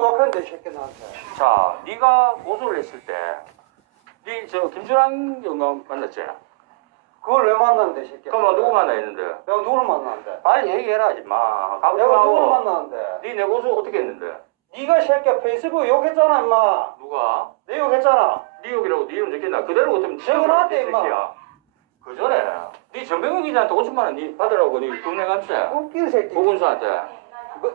wak한데 새끼 나한테. 자, 네가 고소를 했을 때, 네 저 김준환 경감 만났지? 그걸 왜 만났는데 새끼? 그럼 누구 만나있는데? 내가 누구를 만났는데? 빨리 얘기해라, 임마. 내가 누구를 만났는데? 네내 고소 어떻게 했는데? 네가 새끼 페이스북 욕했잖아 임마. 누가? 내 욕했잖아. 네 욕이라고 네 이름 적혔나? 그대로 같으면 적어놨대, 임마. 그 전에 네 전병훈 기자한테 5천만 원 네 받으라고 네 국내 감세 웃긴 새끼. 보건소한테.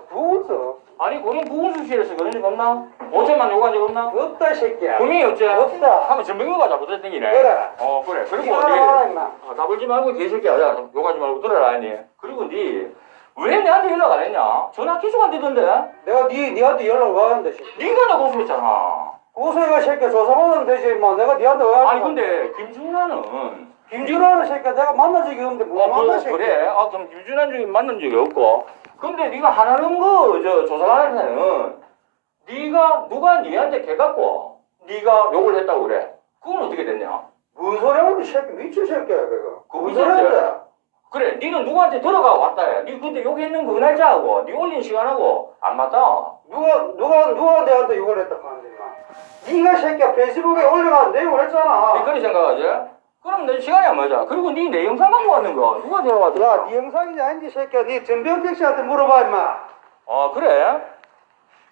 누구서? 아니 그럼 보건소실에서 그런 적 없나? 5천만 요구한 적 없나? 없다 새끼야. 분명히 없지. 없다. 하면 전병훈가 잘못했더니네. 그래. 그래. 그리고 네가 알아라 네 임마. 다불지 말고 개새끼야. 야 욕하지 말고 들어라 아니. 그리고 네 왜 내한테 연락 안 했냐? 전화 계속 안 되던데. 내가 니한테 연락 왜 하는데 새끼? 네가 나 고소했잖아. 고소해가 새끼 조사받으면 되지 임마. 내가 니한테 왜 하는데? 아니 근데 김준환은 김준환은 새끼 내가 만난 적이 없는데 뭐 만나 새끼? 그래. 그럼 김준환 중에 만난 적이 없고. 근데 네가 하나는 거 조사하는 데는 네가 누가 니한테 개갖고 네가 욕을 했다고 그래. 그건 어떻게 됐냐? 뭔 소리 하는 새끼 미친 새끼야 그거. 그거 뭔 소리 하는데? 그래. 니는 누구한테 들어가 왔다 해. 니 그때 욕했는 그 날짜하고 니 올린 시간하고 안 맞다. 누가 내한테 욕을 했다 하는데 임마. 네가 새끼야 페이스북에 올려가 내용을 니 했잖아. 그렇게 생각하지? 그럼 내 시간이 안 맞아. 그리고 니 내 영상 갖고 왔는 거 누가 들어왔어? 야, 네 영상이지 아닌지 새끼야. 네 전병택 씨한테 물어봐 임마. 그래?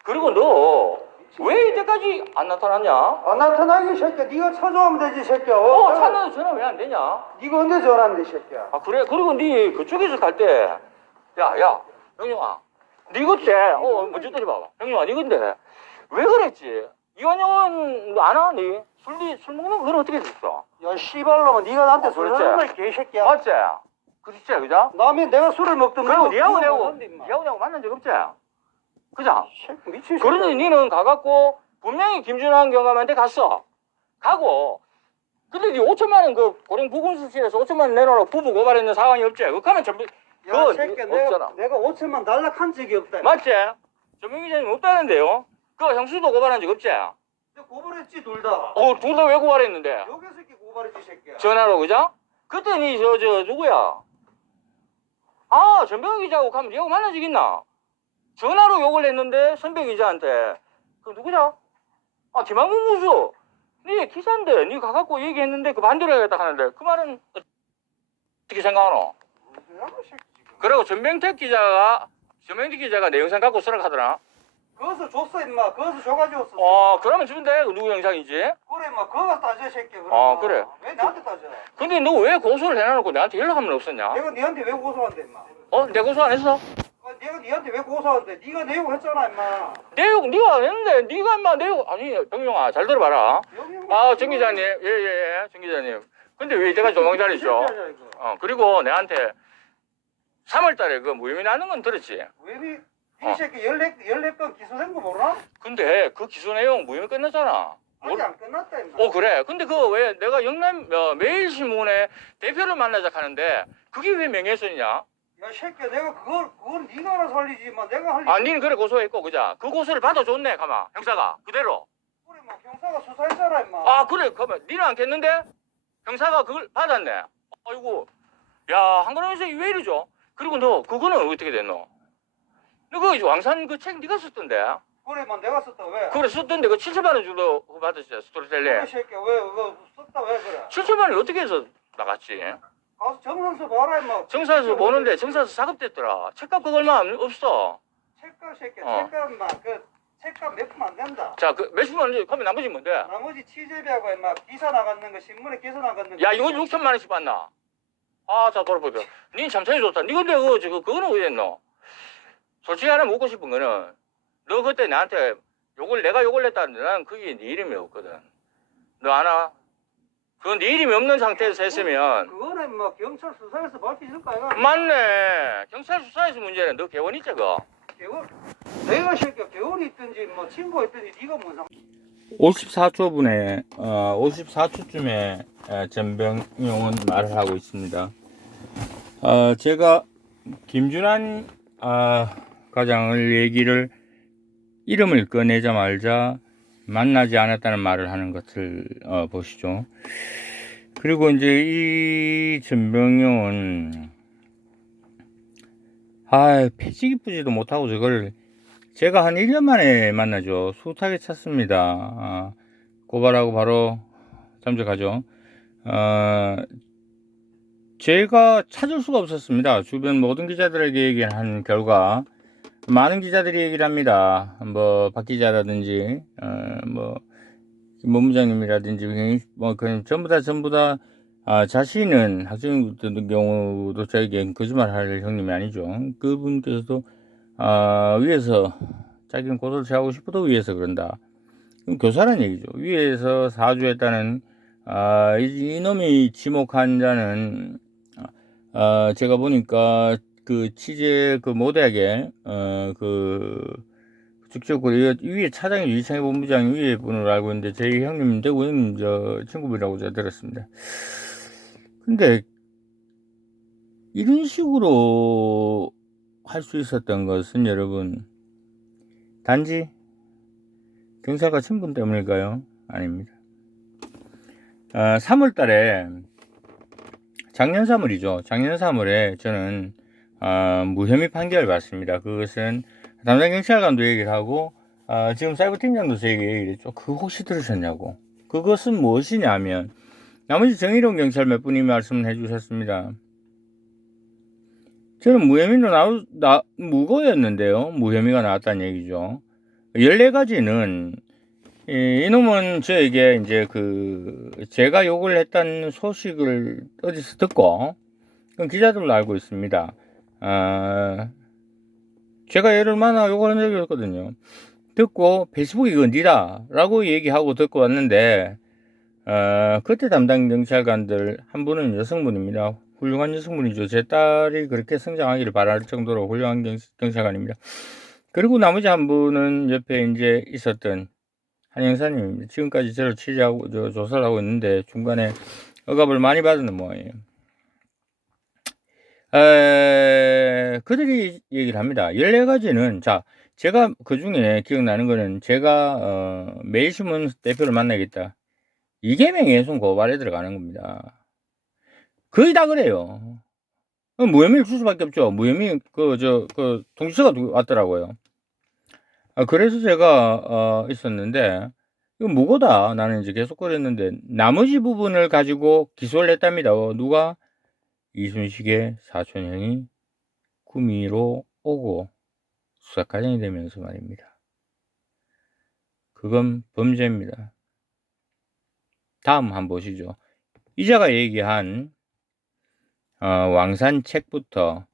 그리고 너 왜 이때까지 안 나타났냐? 안 나타나게 새끼야. 네가 찾아오면 되지 새끼야. 찾는 전화 왜 안 되냐? 네가 언제 전화한대 새끼야. 그래? 그리고 니 그쪽에서 갈 때, 야, 형님아, 니 그때, 먼저 들어봐봐. 형님아, 니 근데 왜 그랬지? 이완영은 안 하니? 술 먹는 건 어떻게 됐어? 야 씨발놈아 네가 나한테 술 그렇지. 먹는 거야 개새끼야. 맞지? 그렇지, 그죠? 남이 내가 술을 먹든 그리고 니하고 임마. 니하고 만난 적 없지? 그죠? 새끼 미친 새끼야. 그러니 니는 가갖고 분명히 김준환 경감한테 갔어. 가고, 근데 니 5천만 원 그 고령 부군수실에서 5천만 원 내놓으라고 부부 고발했는 상황이 없지? 그거 하면 전부, 야 새끼야 없잖아. 내가 5천만 달락한 적이 없다. 맞지? 전명 기자님 없다는데요? 그 형수도 고발한 적 없지? 내가 고발했지 둘 다. 둘 다 왜 고발했는데? 여기 새끼 고발했지 새끼야. 전화로, 그죠? 그랬더니 누구야? 전병 기자하고 가면 니하고 만난 적 있나? 전화로 욕을 했는데 선배 기자한테. 그 누구냐? 김한국 무수. 니 기자인데 니 가갖고 얘기했는데 그 반대로 해야겠다 하는데 그 말은 어떻게 생각하노? 그리고 전병택 기자가 내 영상 갖고 수락하더라. 그것을 줬어 임마. 그것을 줘가지고 썼어. 그러면 주면 돼. 누구 영상이지? 그래 임마. 그거 따져 새끼야. 그래. 왜 나한테 따져? 근데 너 왜 고소를 해놔놓고 나한테 연락하면 없었냐? 내가 니한테 왜 고소한대 임마. 내 고소 안 했어? 내가 니한테 왜 고소한대? 네가 내용 했잖아 임마. 내용 네가 안 했는데 네가 인마 내용 아니 병용아 잘 들어봐라. 정 기자님 예, 정 기자님. 근데 왜 이때까지 도망다니죠? 그리고 내한테 3월달에 그 무혐의 나는 건 들었지? 무혐의 이 새끼 14건 기소된 거 몰라? 근데 그 기소 내용 무혐의 끝났잖아. 아직 안 끝났다 임마. 그래. 근데 그거 왜 내가 영남 매일신문에 대표를 만나자 하는데 그게 왜 명예훼손이냐? 야 새끼야 내가 그건 네가 알아서 할리지 임마. 내가 할리. 니는 그래 고소했고 그자. 그 고소를 받아줬네 가만 형사가 그대로. 그래 뭐 형사가 수사했잖아 임마. 그래 그러면 니는 않겠는데? 형사가 그걸 받았네. 아이고 야 한가람에서 왜 이러죠? 그리고 너 그거는 어떻게 됐노? 너 그 왕산 그 책 네가 썼던데? 그래 뭐 내가 썼다 왜? 그래 썼던데 그 7천만 원 정도 받았지 스토리텔링. 그래 새끼야 왜 그거 썼다 왜 그래? 7천만 원이 어떻게 해서 나갔지? 가서 정선서 봐라 임마. 정사에서 보는데 정사에서 사급됐더라. 책값 그거 얼마 없어. 책값 새끼야 책값 임마 그 책값 몇 푼 안 된다. 자 그 몇십만 원 그러면 나머지 뭔데? 나머지 취재비하고 임마 기사 나갔는 거 신문에 기사 나갔는 거. 야 이거 6천만 원씩 받나? 자 돌아보자. 니 참 좋다. 니 근데 그거는 왜 했노? 솔직히 하나 묻고 싶은 거는 너 그때 나한테 내가 욕을 했다는데 나는 그게 네 이름이 없거든. 너 아나? 그건 네 이름이 없는 상태에서 했으면 그거는 임마 경찰 수사에서 밝혀질 거 아이가? 맞네. 경찰 수사에서 문제는 너 개원 있지 그? 개월 내가 새끼야 개월이 있든지 뭐 친구가 있든지 네가 뭔 상관? 54초분에 54초쯤에 전병용은 말을 하고 있습니다. 제가 김준환 과장을 얘기를 이름을 꺼내자마자 만나지 않았다는 말을 하는 것을 보시죠. 그리고 이제 이 전병용은 패지기 뿌지도 못하고 저걸 제가 한 1년 만에 만나죠. 숱하게 찾습니다. 고발하고 바로 잠적하죠. 제가 찾을 수가 없었습니다. 주변 모든 기자들에게 얘기한 결과 많은 기자들이 얘기를 합니다. 뭐 박 기자라든지 뭐 법무장님이라든지 뭐 그냥 전부 다 자신은 학생 같은 경우도 저에게 거짓말할 형님이 아니죠. 그분께서도 위에서 자기는 고소를 취하고 싶어도 위에서 그런다. 그럼 교사란 얘기죠. 위에서 사주했다는 이놈이 지목한 자는 제가 보니까 그 취재 그 모대하게 직접 그 위에 차장이 이창희 본부장이 위에 분을 알고 있는데 제 형님 대구 형님 저 친구분이라고 제가 들었습니다. 근데 이런 식으로 할 수 있었던 것은 여러분 단지 경찰과 친분 때문일까요? 아닙니다. 3월 달에 작년 3월이죠. 작년 3월에 저는 무혐의 판결을 받습니다. 그것은 담당 경찰관도 얘기를 하고 지금 사이버팀장도 저에게 얘기를 했죠. 그거 혹시 들으셨냐고. 그것은 무엇이냐면 나머지 정의로운 경찰 몇 분이 말씀을 해주셨습니다. 저는 무혐의로 무고였는데요. 무혐의가 나왔다는 얘기죠. 14가지는 이놈은 저에게 이제 제가 욕을 했다는 소식을 어디서 듣고 기자들도 알고 있습니다. 제가 얘를 만나 욕을 한 적이 없거든요. 듣고 페이스북에 이건 니다 라고 얘기하고 듣고 왔는데 그때 담당 경찰관들 한 분은 여성분입니다. 훌륭한 여성분이죠. 제 딸이 그렇게 성장하기를 바랄 정도로 훌륭한 경찰관입니다. 그리고 나머지 한 분은 옆에 이제 있었던 한 형사님입니다. 지금까지 저를 취재하고 조사를 하고 있는데 중간에 억압을 많이 받는 모양이에요. 그들이 얘기를 합니다. 14가지는 제가 그 중에 기억나는 거는 제가 매일신문 대표를 만나겠다. 이계명 훼손 고발에 들어가는 겁니다. 거의 다 그래요. 무혐의를 줄 수밖에 없죠. 무혐의 통지서가 왔더라고요. 그래서 제가 있었는데 이거 무고다 나는 이제 계속 그랬는데 나머지 부분을 가지고 기소를 했답니다. 누가? 이순식의 사촌형이 구미로 오고 수사과정이 되면서 말입니다. 그건 범죄입니다. 다음 한번 보시죠. 이자가 얘기한 왕산 책부터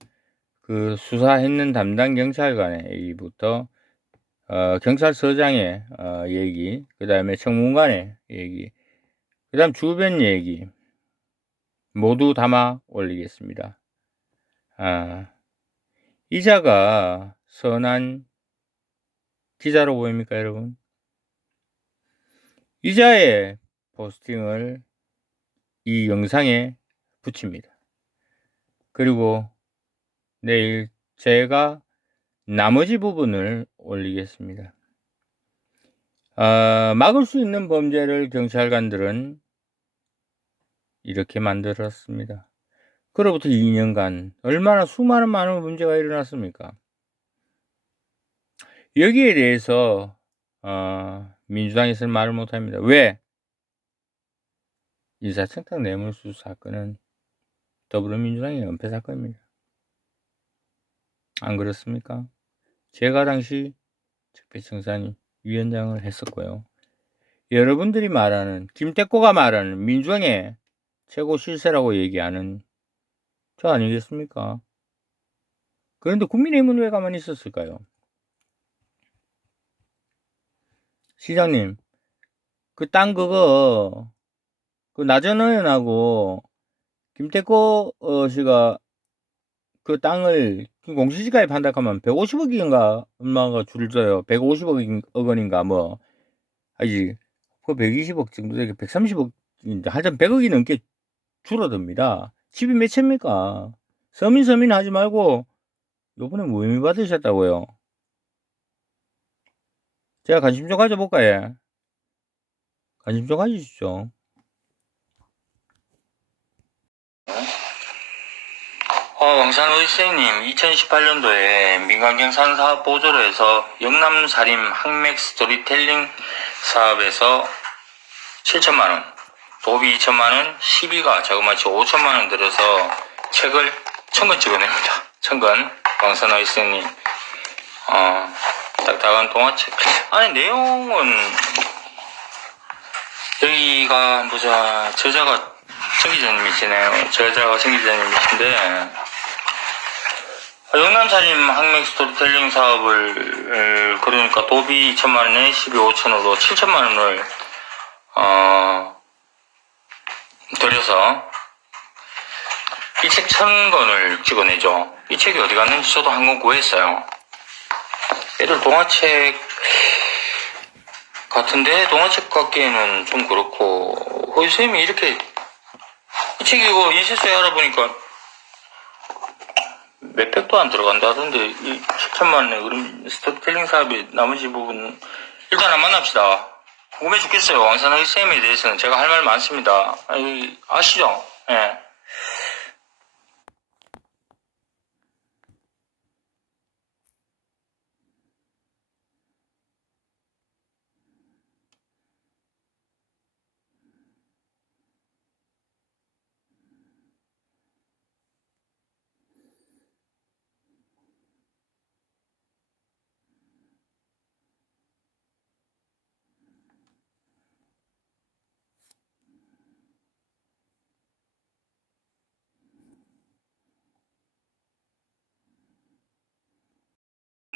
그 수사했는 담당 경찰관의 얘기부터 경찰서장의 얘기, 그 다음에 청문관의 얘기, 그 다음 주변 얘기 모두 담아 올리겠습니다. 이자가 선한 기자로 보입니까, 여러분? 이자의 포스팅을 이 영상에 붙입니다. 그리고 내일 제가 나머지 부분을 올리겠습니다. 막을 수 있는 범죄를 경찰관들은 이렇게 만들었습니다. 그로부터 2년간 얼마나 수많은 많은 문제가 일어났습니까? 여기에 대해서 민주당에서는 말을 못합니다. 왜? 인사청탁 뇌물수수 사건은 더불어민주당의 은폐 사건입니다. 안 그렇습니까? 제가 당시 적폐청산 위원장을 했었고요. 여러분들이 말하는 김태코가 말하는 민주당의 최고 실세라고 얘기하는 저 아니겠습니까? 그런데 국민의힘은 왜 가만히 있었을까요? 시장님, 그 땅 그거 나전 의원하고 김태코 씨가 그 땅을 공시지가에 판다하면 150억인가 얼마가 줄어요. 150억 원인가 뭐 아니 그 120억 정도 되게 130억 하여튼 100억이 넘게 줄어듭니다. 집이 몇 채입니까? 서민 하지 말고 요번에 무혐의 받으셨다고요. 제가 관심 좀 가져볼까요? 관심 좀 가지십시오. 왕산의세님, 2018년도에 민간경산 사업 보조로 해서 영남사림 항맥 스토리텔링 사업에서 7천만원, 도비 2천만원, 시비가 자그마치 5천만원 들여서 책을 1000권 찍어냅니다. 1000권, 왕산의세님. 딱딱한 동화책. 아니, 내용은, 여기가, 보자, 저자가 청 기자님이시네요. 저자가 청 기자님이신데, 영남사림 항맥 스토리텔링 사업을, 그러니까 도비 2천만원에 12, 5천으로 7천만원을, 들여서, 이 책 1000권을 찍어내죠. 이 책이 어디 갔는지 저도 한 권 구했어요. 얘들 동화책 같은데, 동화책 같기에는 좀 그렇고, 선생님이 이렇게, 이 책이 이거 인쇄소에 알아보니까, 몇백도 안 들어간다던데, 이 7천만원의 그럼 스토리텔링 사업의 나머지 부분, 일단 한번 만납시다. 궁금해 죽겠어요. 왕산의 쌤에 대해서는 제가 할 말 많습니다. 아시죠? 예.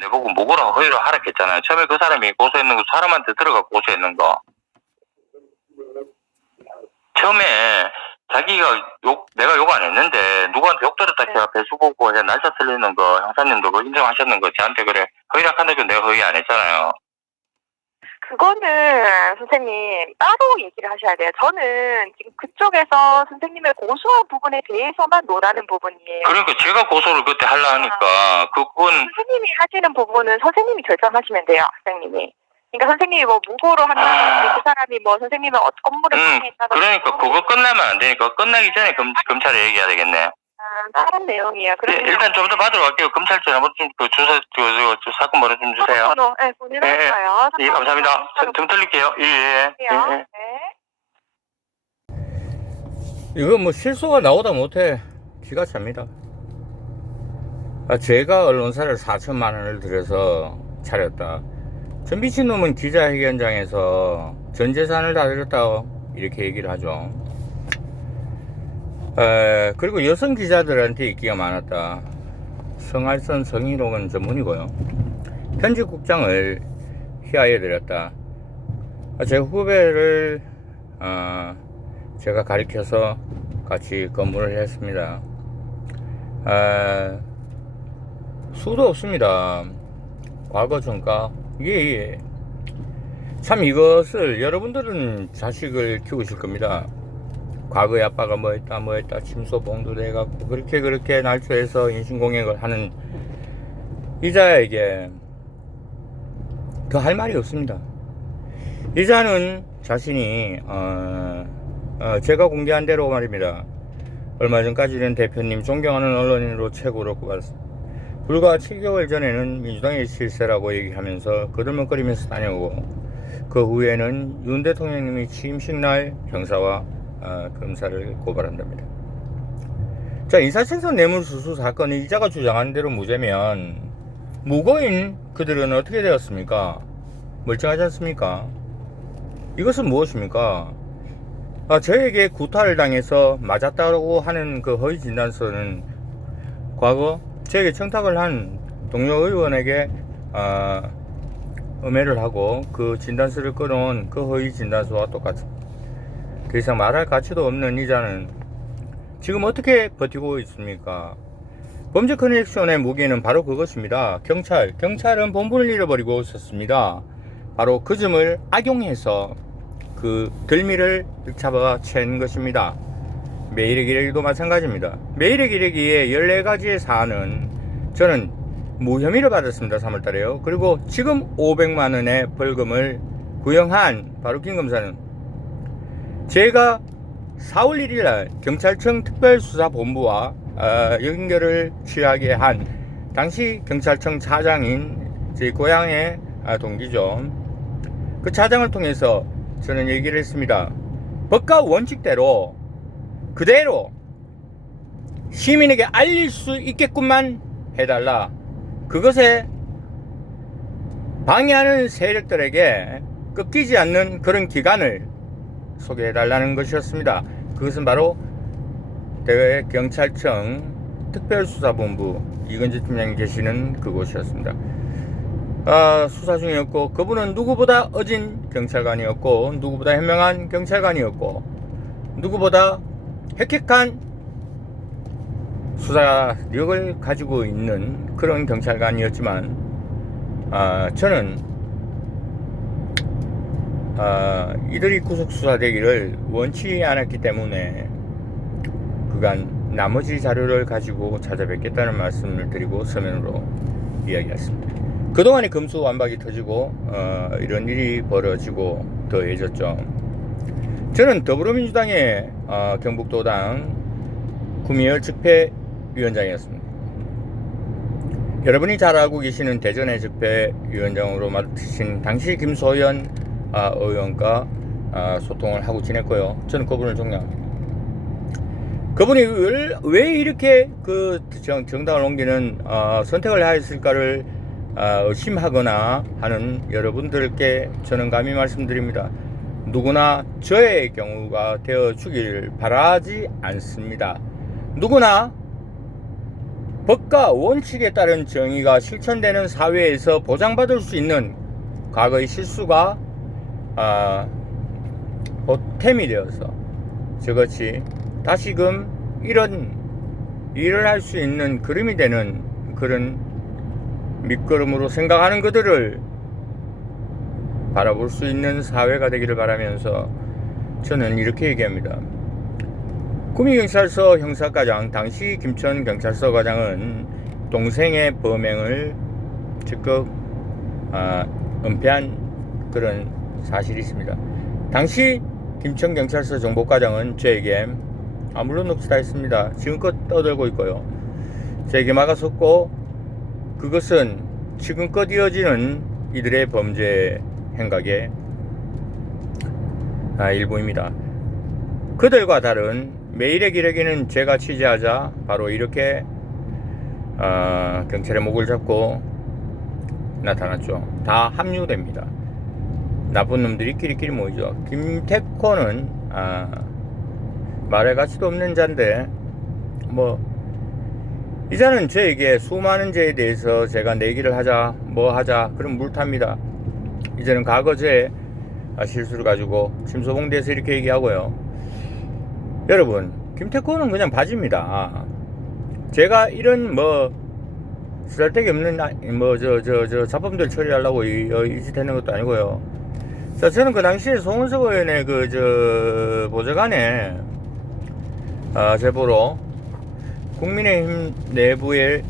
내보고 먹으라고 허위를 하랬겠잖아요. 처음에 그 사람이 고소했는 거, 사람한테 들어가 고소했는 거. 처음에 자기가 내가 욕 안 했는데, 누구한테 욕 들었다 제가 배수 보고 날짜 틀리는 거, 형사님도 그 인정하셨는 거, 저한테 그래. 허위를 한다고 내가 허위 안 했잖아요. 그거는 선생님 따로 얘기를 하셔야 돼요. 저는 지금 그쪽에서 선생님을 고소한 부분에 대해서만 논하는 부분이에요. 그러니까 제가 고소를 그때 하려 하니까, 그건. 선생님이 하시는 부분은 선생님이 결정하시면 돼요, 선생님이. 그러니까 선생님이 뭐 무고로 한다든지 그 사람이 뭐 선생님의 업무를 방해했다든지. 그러니까 그거 끝나면 안 되니까 끝나기 전에 검찰에 얘기해야 되겠네. 다른 내용이에요. 네, 일단 좀 더 받으러 갈게요. 검찰청 한번 좀 그 주소 사건 번호 좀 주세요. 네, 보내드릴까요? 예, 감사합니다. 좀 틀릴게요. 예. 네. 이거 뭐 실수가 나오다 못해 기가 찹니다. 제가 언론사를 4천만 원을 들여서 차렸다. 저 미친놈은 기자회견장에서 전 재산을 다 들였다고 이렇게 얘기를 하죠. 그리고 여성 기자들한테 인기가 많았다. 성알선 성희롱은 전문이고요. 편집국장을 휘하에 들였다. 제 후배를 제가 가르쳐서 같이 근무를 했습니다. 수도 없습니다. 과거 전과. 예. 참 이것을 여러분들은 자식을 키우실 겁니다. 과거에 아빠가 뭐 했다 침소봉도 돼갖고 그렇게 날조해서 인신공격을 하는 이자에게 더 할 말이 없습니다. 이자는 자신이 제가 공개한 대로 말입니다. 얼마 전까지는 대표님 존경하는 언론인으로 최고로 꼽았습니다. 불과 7개월 전에는 민주당의 실세라고 얘기하면서 거들먹거리면서 다녀오고, 그 후에는 윤 대통령님이 취임식 날 형사와 검사를 고발한답니다. 자, 인사청산 뇌물수수 사건이 이자가 주장하는 대로 무죄면 무고인 그들은 어떻게 되었습니까? 멀쩡하지 않습니까? 이것은 무엇입니까? 저에게 구타를 당해서 맞았다고 하는 그 허위 진단서는 과거 저에게 청탁을 한 동료 의원에게 음해를 하고 그 진단서를 끊어온 그 허위 진단서와 똑같습니다. 더 이상 말할 가치도 없는 이자는 지금 어떻게 버티고 있습니까? 범죄 커넥션의 무기는 바로 그것입니다. 경찰은 본분을 잃어버리고 있었습니다. 바로 그 점을 악용해서 그 들미를 잡아챈 것입니다. 매일의 기레기도 마찬가지입니다. 매일의 기레기의 14가지의 사안은 저는 무혐의를 받았습니다. 3월달에요. 그리고 지금 500만원의 벌금을 구형한 바로 김 검사는 제가 4월 1일날 경찰청 특별수사본부와 연결을 취하게 한 당시 경찰청 차장인 제 고향의 동기죠. 그 차장을 통해서 저는 얘기를 했습니다. 법과 원칙대로 그대로 시민에게 알릴 수 있게끔만 해달라. 그것에 방해하는 세력들에게 꺾이지 않는 그런 기간을 소개해달라는 것이었습니다. 그것은 바로 대경찰청 특별수사본부 이건재 팀장이 계시는 그곳이었습니다. 수사 중이었고, 그분은 누구보다 어진 경찰관이었고, 누구보다 현명한 경찰관이었고, 누구보다 획획한 수사력을 가지고 있는 그런 경찰관이었지만, 저는 이들이 구속 수사되기를 원치 않았기 때문에 그간 나머지 자료를 가지고 찾아뵙겠다는 말씀을 드리고 서면으로 이야기했습니다. 그동안에 금수완박이 터지고 이런 일이 벌어지고 더해졌죠. 저는 더불어민주당의 경북도당 구미열 집회위원장이었습니다. 여러분이 잘 알고 계시는 대전의 집회위원장으로 맡으신 당시 김소연 의원과 소통을 하고 지냈고요. 저는 그분을 존경합니다. 그분이 왜 이렇게 그 정당을 옮기는 선택을 하였을까를 의심하거나 하는 여러분들께 저는 감히 말씀드립니다. 누구나 저의 경우가 되어 주길 바라지 않습니다. 누구나 법과 원칙에 따른 정의가 실천되는 사회에서 보장받을 수 있는 과거의 실수가 보탬이 되어서 저것이 다시금 이런 일을 할 수 있는 그림이 되는 그런 밑거름으로 생각하는 그들을 바라볼 수 있는 사회가 되기를 바라면서 저는 이렇게 얘기합니다. 구미경찰서 형사과장, 당시 김천경찰서 과장은 동생의 범행을 적극 은폐한 그런 사실이 있습니다. 당시 김천경찰서 정보과장은 저에게 물론 놉시다 했습니다. 지금껏 떠들고 있고요. 저에게 막아섰고, 그것은 지금껏 이어지는 이들의 범죄 행각의 일부입니다. 그들과 다른 매일의 기레기는 제가 취재하자 바로 이렇게 경찰의 목을 잡고 나타났죠. 다 합류됩니다. 나쁜 놈들이 끼리끼리 모이죠. 김태코는 말할 가치도 없는 자인데 이자는 저에게 수많은 죄에 대해서 제가 내기를 하자 하자 그럼 물탑니다. 이제는 과거 제 실수를 가지고 침소봉대에서 이렇게 얘기하고요. 여러분, 김태코는 그냥 바지입니다. 제가 이런 쓰잘데기 없는 자범들 처리하려고 이 짓 했는 것도 아니고요. 자, 저는 그 당시에 송은석 의원의 보좌관에 제보로 국민의힘 내부에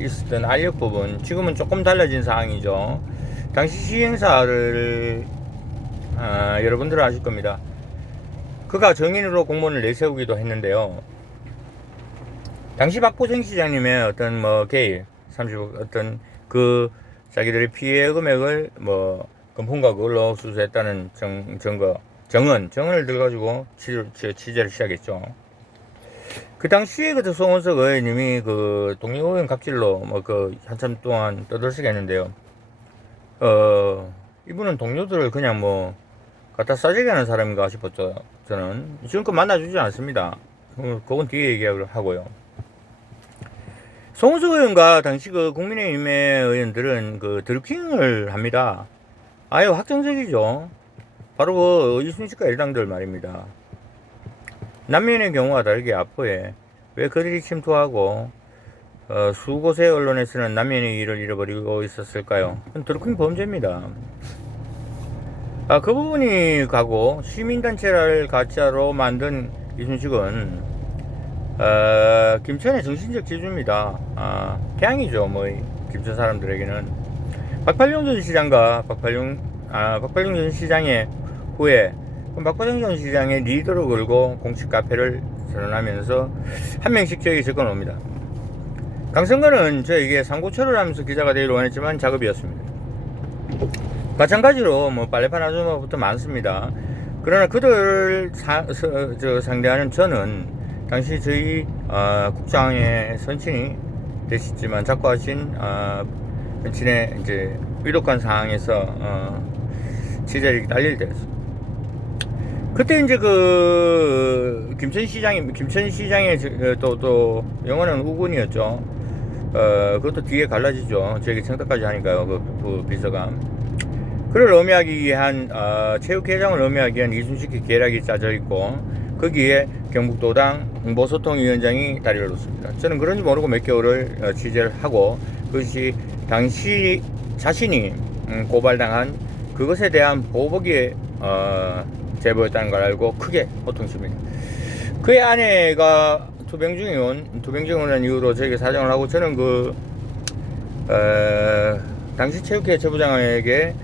있었던 알력 부분, 지금은 조금 달라진 상황이죠. 당시 시행사를 여러분들은 아실 겁니다. 그가 정인으로 공무원을 내세우기도 했는데요. 당시 박보생 시장님의 어떤 개입, 30억 어떤 자기들의 피해 금액을 금품과 그걸로 수수했다는 정언을 들어가지고 취재를 시작했죠. 그 당시에 송은석 의원님이 동료 의원 갑질로 한참 동안 떠들썩했는데요. 이분은 동료들을 그냥 갖다 싸지게 하는 사람인가 싶었죠. 저는 지금껏 만나주지 않습니다. 그건 뒤에 얘기를 하고요. 송은석 의원과 당시 국민의힘의 의원들은 드루킹을 합니다. 아유, 확정적이죠. 바로 이순신과 일당들 말입니다. 남면의 경우와 다르게 앞으에 왜 그들이 침투하고 수곳의 언론에서는 남면의 일을 잃어버리고 있었을까요? 그건 드루킹 범죄입니다. 그 부분이 가고 시민단체를 가짜로 만든 이순식은 김천의 정신적 지주입니다. 개항이죠. 김천 사람들에게는. 박팔룡 전 시장과 박팔룡 전 시장의 후에 박팔룡 전 시장의 리더로 걸고 공식 카페를 선언하면서 한 명씩 저에게 접근 옵니다. 강성근은 저에게 삼고초를 하면서 기자가 되기를 원했지만 작업이었습니다. 마찬가지로 뭐 빨래판 아줌마부터 많습니다. 그러나 그들을 상대하는 저는 당시 저희 국장의 선친이 되시지만 자꾸 하신 선친의 이제 위독한 상황에서 제자리에 딸릴 때였습니다. 그때 이제 그 김천시장의 또 영어는 우군이었죠. 그것도 뒤에 갈라지죠. 저에게 청탁까지 하니까요. 그 비서가. 그를 음해하기 위한 체육회장을 음해하기 위한 이순식 계략이 짜져 있고 거기에 경북도당 홍보소통위원장이 다리를 놓습니다. 저는 그런지 모르고 몇 개월을 취재를 하고 그것이 당시 자신이 고발당한 그것에 대한 보복의 제보였다는 걸 알고 크게 호통칩니다. 그의 아내가 투병증이라는 이유로 저에게 사정을 하고 저는 당시 체육회 제보장에게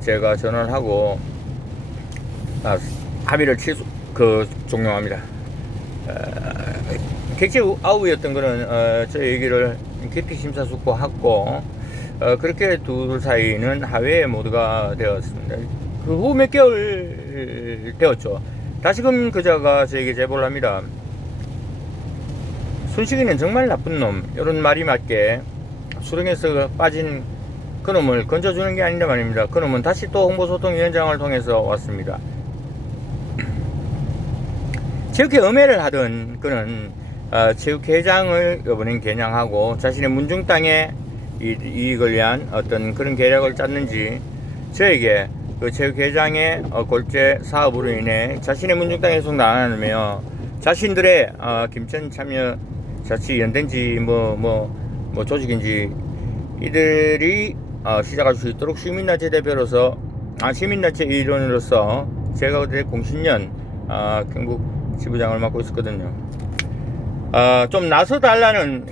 제가 전화를 하고 합의를 종용합니다. 객지 아우였던 거는 저 얘기를 깊이 심사숙고하고 그렇게 둘 사이는 하회에 모두가 되었습니다. 그 후 몇 개월 되었죠. 다시금 그자가 저에게 제보를 합니다. 순식이는 정말 나쁜 놈, 이런 말이 맞게 수렁에서 빠진 그놈을 건져주는 게 아니라 말입니다. 그놈은 다시 또 홍보소통위원장을 통해서 왔습니다. 체육회 음해를 하던 그는 체육회장을 이번엔 겨냥하고 자신의 문중땅에 이익을 위한 어떤 그런 계략을 짰는지 저에게 그 체육회장의 골재 사업으로 인해 자신의 문중땅에 소송 나가며 자신들의 김천 참여 자치연대인지 뭐 조직인지 이들이 시작할 수 있도록 시민단체 대표로서 시민단체 일원으로서 제가 그때 공신년 경북 지부장을 맡고 있었거든요. 좀 나서달라는